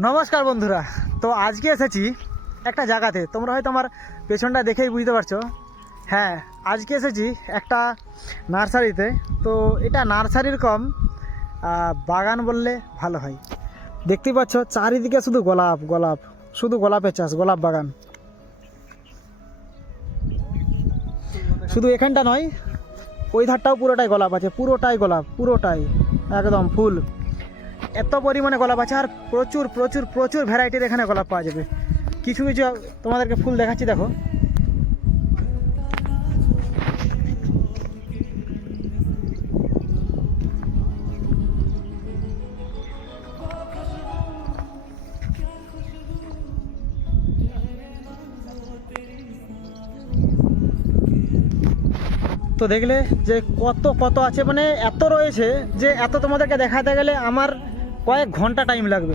নমস্কার বন্ধুরা। তো আজকে এসেছি একটা জায়গাতে, তোমরা হয়তো আমার পেছনটা দেখেই বুঝতে পারছো। হ্যাঁ, আজকে এসেছি একটা নার্সারিতে। তো এটা নার্সারির কম বাগান বললে ভালো হয়। দেখতেই পাচ্ছ চারিদিকে শুধু গোলাপ গোলাপ, শুধু গোলাপের চাষ, গোলাপ বাগান। শুধু এখানটা নয়, ওই ধারটাও পুরোটাই গোলাপ আছে, পুরোটাই গোলাপ, পুরোটাই একদম ফুল। এত পরিমাণে গোলাপ আছে, আর প্রচুর প্রচুর প্রচুর ভ্যারাইটির এখানে গোলাপ পাওয়া যাবে। কিছু কিছু তোমাদেরকে ফুল দেখাচ্ছি, দেখো। তো দেখলে যে কত কত আছে, মানে এত রয়েছে যে এত তোমাদেরকে দেখাতে গেলে আমার কয়েক ঘন্টা টাইম লাগবে।